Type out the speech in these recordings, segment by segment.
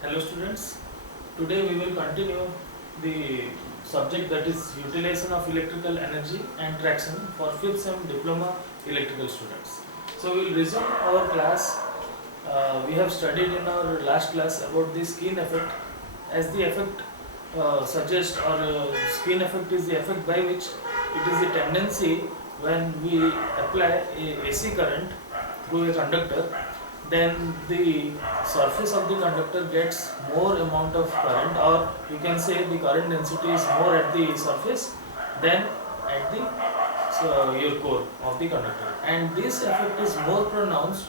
Hello students, today we will continue the subject that is utilization of electrical energy and traction for 5th sem diploma electrical students. So we will resume our class. We have studied in our last class about the skin effect, as the effect suggests, or skin effect is the effect by which it is the tendency when we apply a AC current through a conductor, then the surface of the conductor gets more amount of current, or you can say the current density is more at the surface than at the your core of the conductor, and this effect is more pronounced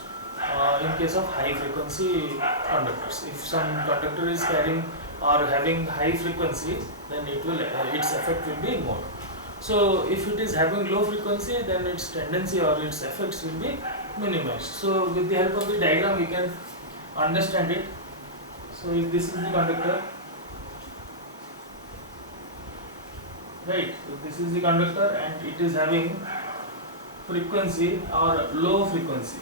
in case of high frequency conductors. If some conductor is carrying or having high frequency, then its effect will be more. So if it is having low frequency, then its tendency or its effects will be minimized. So with the help of the diagram we can understand it. So if this is the conductor, right, so this is the conductor and it is having frequency or low frequency,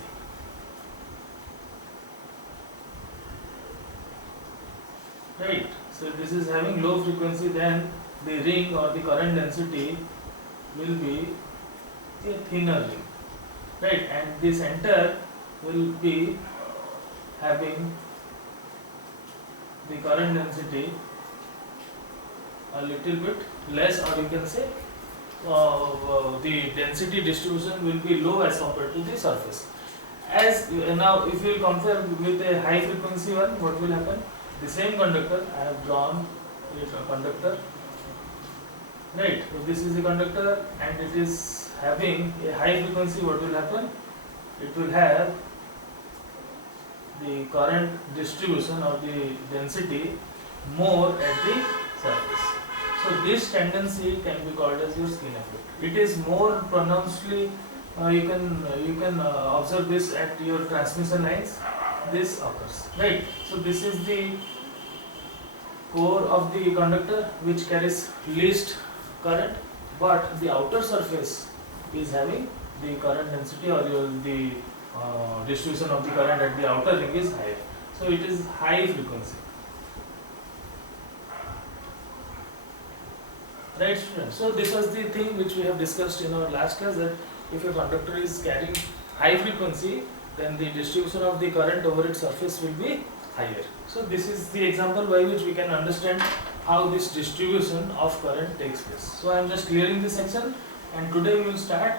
right. So this is having low frequency, then the ring or the current density will be a thinner ring, right, and the center will be having the current density a little bit less, or you can say the density distribution will be low as compared to the surface. As now if you compare with a high frequency one, what will happen? The same conductor, I have drawn a conductor, right. So this is the conductor and it is having a high frequency. What will happen? It will have the current distribution or the density more at the surface. So this tendency can be called as your skin effect. It is more pronouncedly, you can observe this at your transmission lines. This occurs, right. So this is the core of the conductor which carries least current, but the outer surface is having the current density or the distribution of the current at the outer ring is higher. So it is high frequency. Right students? So this was the thing which we have discussed in our last class, that if a conductor is carrying high frequency, then the distribution of the current over its surface will be higher. So this is the example by which we can understand how this distribution of current takes place. So I am just clearing this section, and today we will start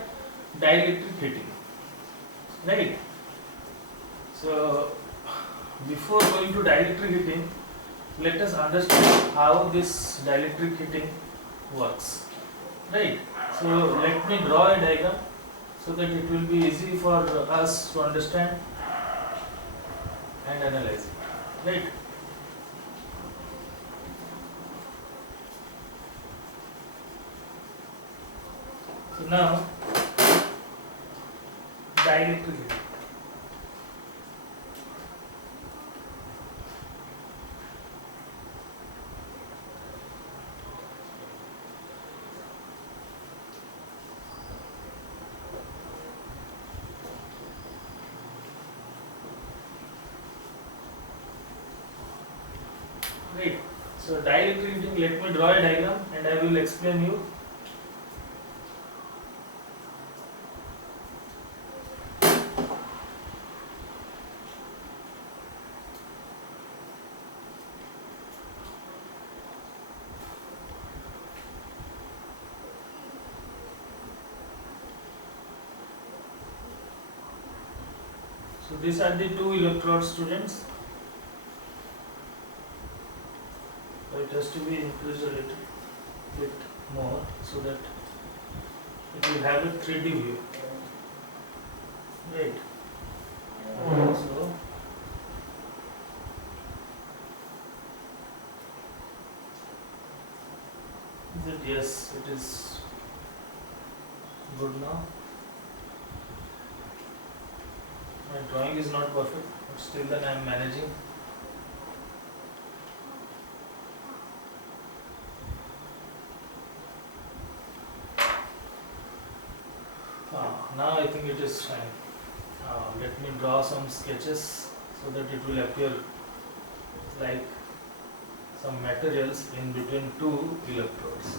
dielectric heating. Right. So before going to dielectric heating, let us understand how this dielectric heating works. Right. So let me draw a diagram so that it will be easy for us to understand and analyze it. Right. So now dielectric heating. Right. So dielectric heating, let me draw a diagram and I will explain you. So these are the two electrodes, students. It has to be increased a little bit more so that it will have a 3D view. Right. So yes, it is good now. My drawing is not perfect, but still then I am managing. Now I think it is fine. Let me draw some sketches so that it will appear like some materials in between two electrodes.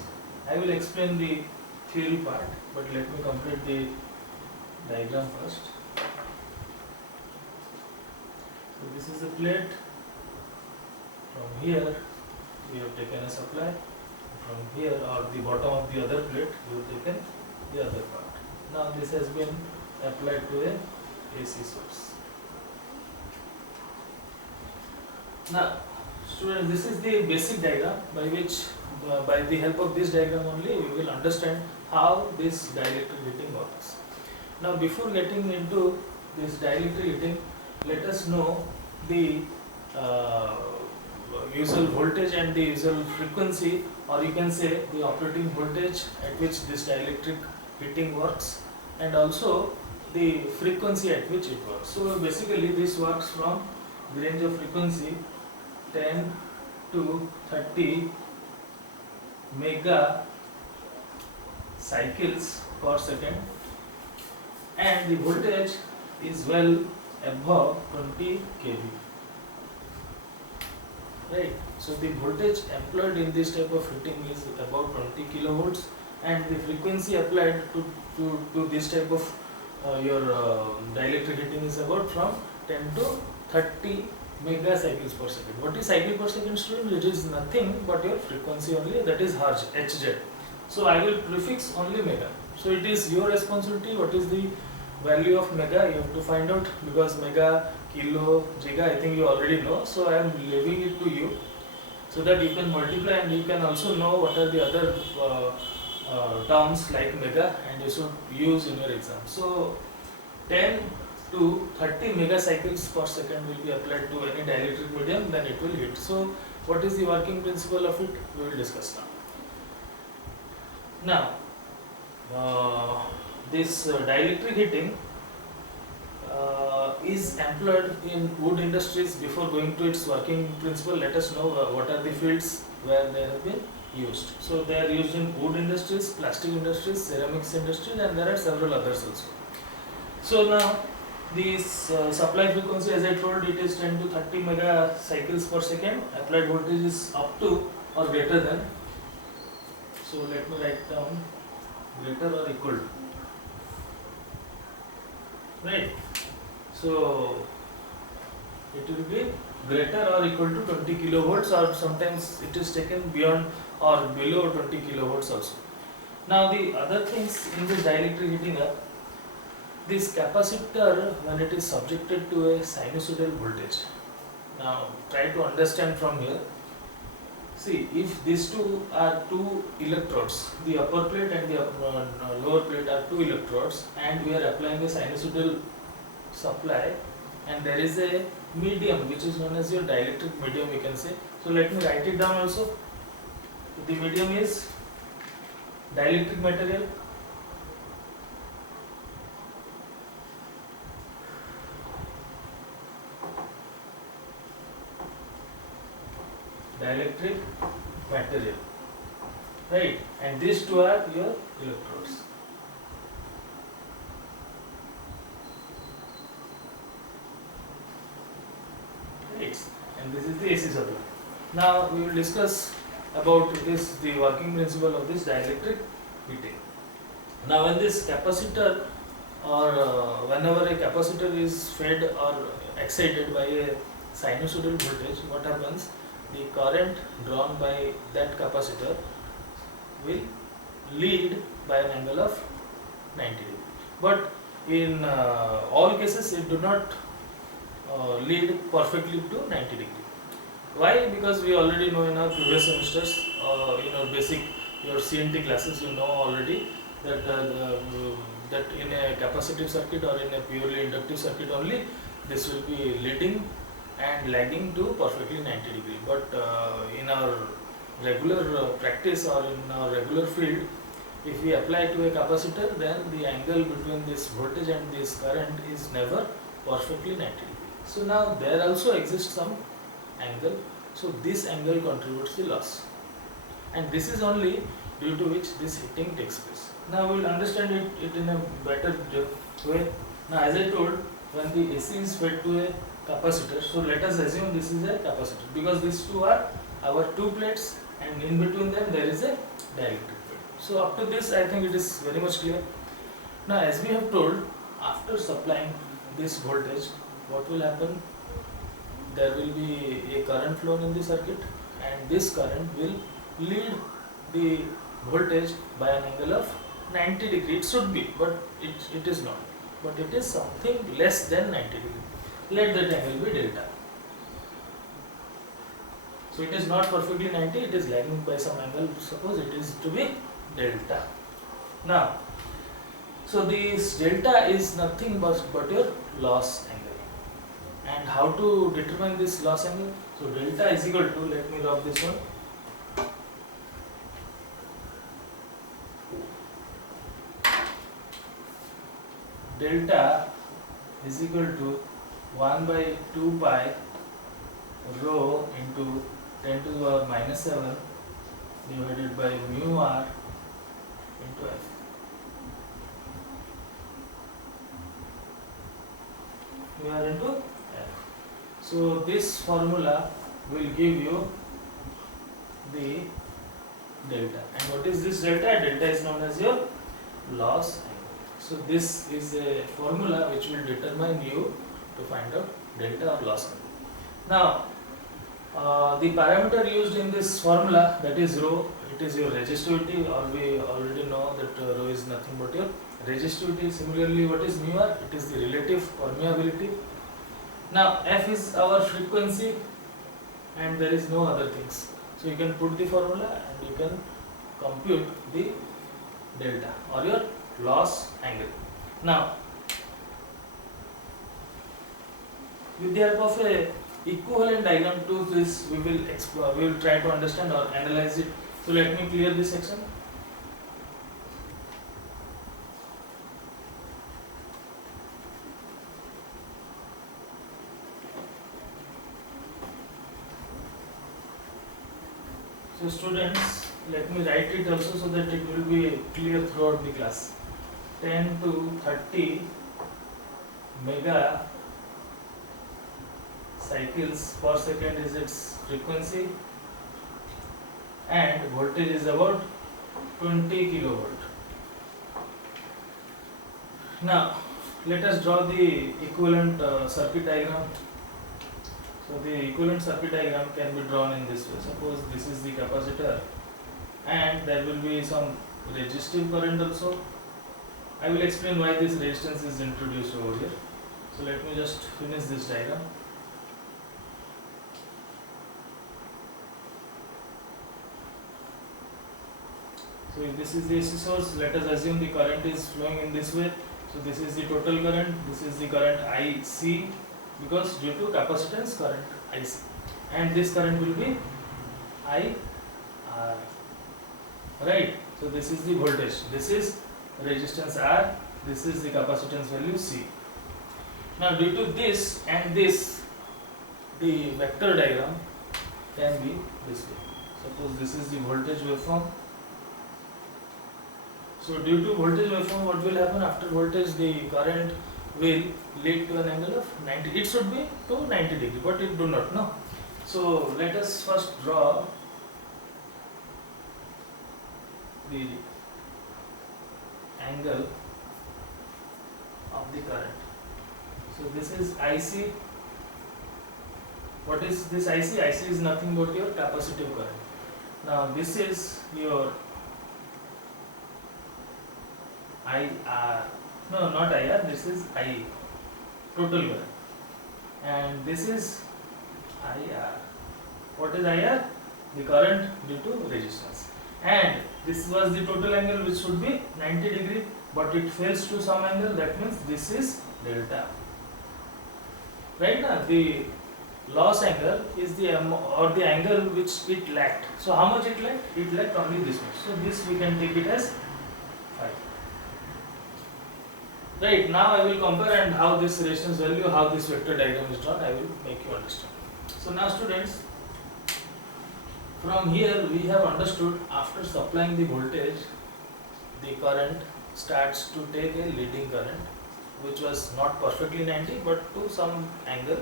I will explain the theory part, but let me complete the diagram first. So this is a plate. From here we have taken a supply. From here, or the bottom of the other plate, we have taken the other part. Now this has been applied to a AC source. Now students, this is the basic diagram by which by the help of this diagram only we will understand how this dielectric heating works. Now before getting into this dielectric heating, let us know the usual voltage and the usual frequency, or you can say the operating voltage at which this dielectric heating works, and also the frequency at which it works. So basically this works from the range of frequency 10 to 30 mega cycles per second, and the voltage is well above 20 kV. Right. So the voltage employed in this type of heating is about 20 kilovolts, and the frequency applied to this type of dielectric heating is about from 10 to 30 mega cycles per second. What is cycle per second, student? It is nothing but your frequency only, that is Hertz, Hz. So I will prefix only mega. So it is your responsibility. What is the value of mega? You have to find out, because mega, kilo, giga, I think you already know. So I am leaving it to you, so that you can multiply, and you can also know what are the other terms like mega, and you should use in your exam. So 10 to 30 mega cycles per second will be applied to any dielectric medium, then it will hit. So what is the working principle of it? We will discuss now. This dielectric heating is employed in wood industries. Before going to its working principle, let us know what are the fields where they have been used. So they are used in wood industries, plastic industries, ceramics industries, and there are several others also. So now this supply frequency, as I told, it is 10 to 30 mega cycles per second. Applied voltage is up to or greater than. So let me write down greater or equal to. Right. So it will be greater or equal to 20 kilovolts, or sometimes it is taken beyond or below 20 kilovolts also. Now the other things in this dielectric heating are this capacitor, when it is subjected to a sinusoidal voltage. Now try to understand from here. See, if these two are two electrodes, the upper plate and the lower plate are two electrodes, and we are applying a sinusoidal supply, and there is a medium which is known as your dielectric medium, we can say. So let me write it down also. The medium is dielectric material. Dielectric material, right? And these two are your electrodes. Right. And this is the AC supply. Now we will discuss about this, the working principle of this dielectric heating. Now when this capacitor, or whenever a capacitor is fed or excited by a sinusoidal voltage, what happens? The current drawn by that capacitor will lead by an angle of 90 degree. But in all cases it do not lead perfectly to 90 degree. Why? Because we already know in our previous semesters, in our basic, your CNT classes, you know already that that in a capacitive circuit or in a purely inductive circuit only, this will be leading and lagging to perfectly 90 degree. But in our regular practice or in our regular field, if we apply to a capacitor, then the angle between this voltage and this current is never perfectly 90 degree. So now there also exists some angle. So this angle contributes the loss, and this is only due to which this heating takes place. Now we will understand it in a better way. Now as I told, when the AC is fed to a capacitor. So let us assume this is a capacitor because these two are our two plates and in between them there is a dielectric field. So up to this I think it is very much clear. Now as we have told, after supplying this voltage, what will happen? There will be a current flown in the circuit and this current will lead the voltage by an angle of 90 degree. It should be, but it is not. But it is something less than 90 degree. Let that angle be delta. So it is not perfectly 90, it is lagging by some angle. Suppose it is to be delta. Now, so this delta is nothing but your loss angle. And how to determine this loss angle? So delta is equal to, let me rub this one. Delta is equal to 1 by 2 pi rho into 10 to the power minus 7 divided by mu r into f. Mu r into f. So this formula will give you the delta. And what is this delta? Delta is known as your loss angle. So this is a formula which will determine you to find out delta or loss angle. Now the parameter used in this formula, that is rho, it is your resistivity, or we already know that rho is nothing but your resistivity. Similarly, what is mu r? It is the relative permeability. Now f is our frequency and there is no other things. So you can put the formula and you can compute the delta or your loss angle. Now with the help of a equivalent diagram to this, we will explore, we will try to understand or analyze it. So let me clear this section. So students, let me write it also so that it will be clear throughout the class. 10 to 30 mega cycles per second is its frequency and voltage is about 20 kilovolt. Now let us draw the equivalent circuit diagram. So the equivalent circuit diagram can be drawn in this way. Suppose this is the capacitor and there will be some resistive current also. I will explain why this resistance is introduced over here. So let me just finish this diagram. So if this is the AC source, let us assume the current is flowing in this way. So this is the total current, this is the current IC, because due to capacitance current IC, and this current will be IR, right? So this is the voltage, this is resistance R, this is the capacitance value C. Now due to this and this, the vector diagram can be this way. Suppose this is the voltage waveform. So due to voltage waveform, what will happen? After voltage, the current will lead to an angle of 90. It should be to 90 degree, but it do not know. So let us first draw the angle of the current. So this is IC. What is this IC? IC is nothing but your capacitive current. Now this is your IR. No, not IR, this is I, total current. And this is IR. What is IR? The current due to resistance. And this was the total angle which should be 90 degree, but it fails to some angle, that means this is delta. Right now, the loss angle is the or the angle which it lacked. So how much it lacked? It lacked only this much. So this we can take it as 5. Right, now I will compare and how this resistance value, how this vector diagram is drawn, I will make you understand. So now students, from here we have understood after supplying the voltage, the current starts to take a leading current which was not perfectly 90 but to some angle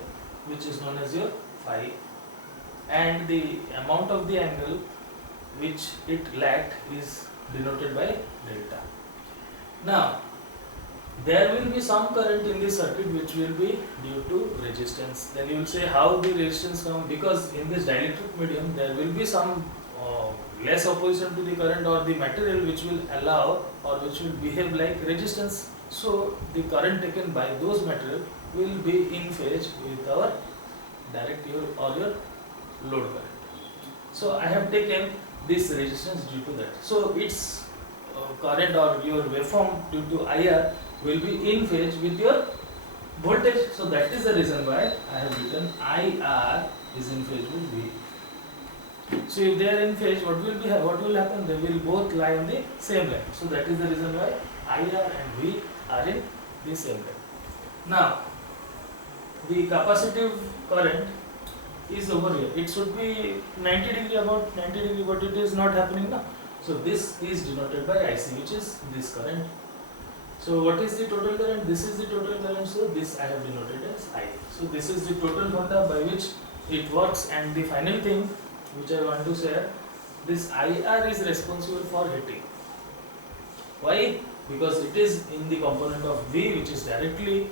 which is known as your phi, and the amount of the angle which it lagged is denoted by delta. Now, there will be some current in the circuit which will be due to resistance. Then you will say how the resistance come, because in this dielectric medium there will be some less opposition to the current or the material which will allow or which will behave like resistance. So the current taken by those material will be in phase with our direct or your load current. So I have taken this resistance due to that. So its current or your waveform due to IR will be in phase with your voltage. So that is the reason why I have written IR is in phase with V. So if they are in phase, what will happen? They will both lie on the same line. So that is the reason why IR and V are in the same line. Now, the capacitive current is over here. It should be 90 degree, about 90 degree, but it is not happening now. So this is denoted by IC, which is this current. So what is the total current? This is the total current. So this I have denoted as I. So this is the total quanta by which it works. And the final thing which I want to say, this IR is responsible for heating. Why? Because it is in the component of V, which is directly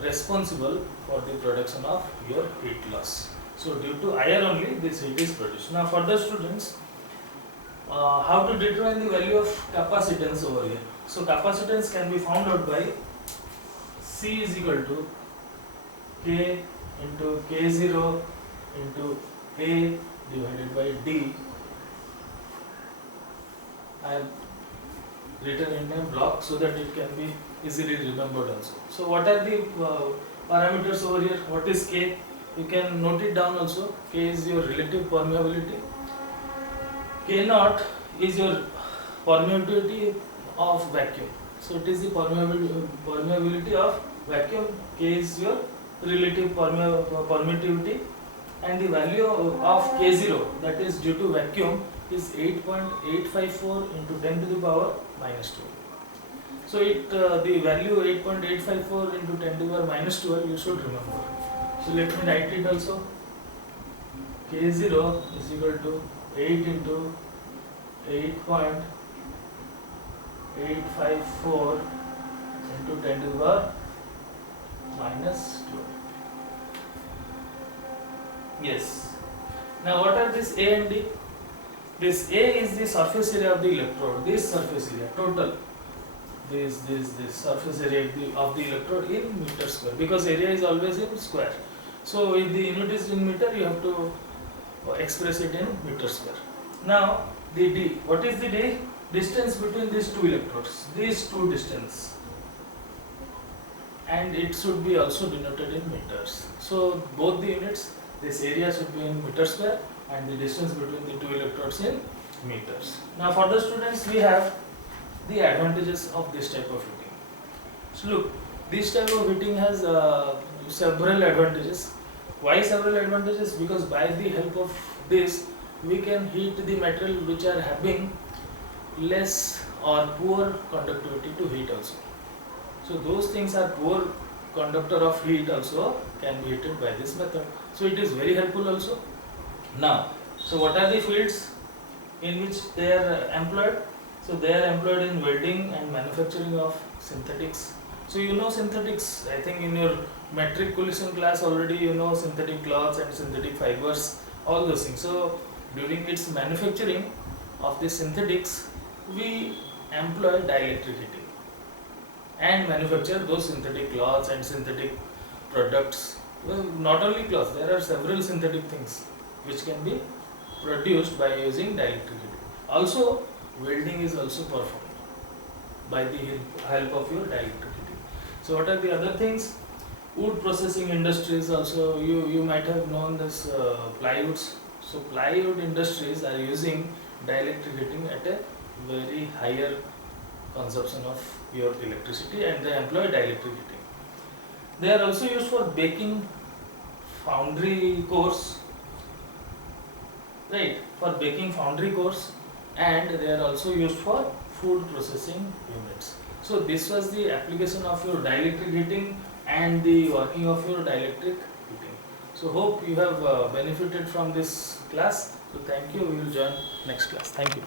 responsible for the production of your heat loss. So due to IR only this heat is produced. Now further students, how to determine the value of capacitance over here. So capacitance can be found out by C is equal to K into K0 into A divided by D. I have written in a block so that it can be easily remembered also. So what are the parameters over here? What is K? You can note it down also. K is your relative permeability. K naught is your permeability of vacuum. So it is the permeability of vacuum. K is your relative permittivity, and the value of K0, that is due to vacuum, is 8.854 into 10 to the power minus 12. So the value 8.854 into 10 to the power minus 12 you should remember. So let me write it also. K0 is equal to 8 into 8.854 into 10 to the power minus 12. Yes. Now what are this A and D? This A is the surface area of the electrode. This surface area total. This surface area of the electrode in meter square, because area is always in square. So if the unit is in meter, you have to express it in meter square. Now the D. What is the D? Distance between these two electrodes. These two distance. And it should be also denoted in meters. So both the units, this area should be in meter square and the distance between the two electrodes in meters. Now for the students, we have the advantages of this type of heating. So look, this type of heating has several advantages. Why several advantages? Because by the help of this, we can heat the material which are having less or poor conductivity to heat also. So those things are poor conductor of heat also can be heated by this method. So it is very helpful also. Now, so what are the fields in which they are employed? So they are employed in welding and manufacturing of synthetics. So you know synthetics, I think in your matriculation class already you know synthetic cloths and synthetic fibers, all those things. So during its manufacturing of the synthetics, we employ dielectric heating and manufacture those synthetic cloths and synthetic products. Well, not only cloths, there are several synthetic things which can be produced by using dielectric heating. Also, welding is also performed by the help of your dielectric heating. So what are the other things? Wood processing industries also, you might have known this plywoods. So plywood industries are using dielectric heating at a very higher consumption of your electricity, and they employ dielectric heating. They are also used for baking foundry cores, right? For baking foundry cores, and they are also used for food processing units. So this was the application of your dielectric heating and the working of your dielectric heating. So hope you have benefited from this class. So thank you. We will join next class. Thank you.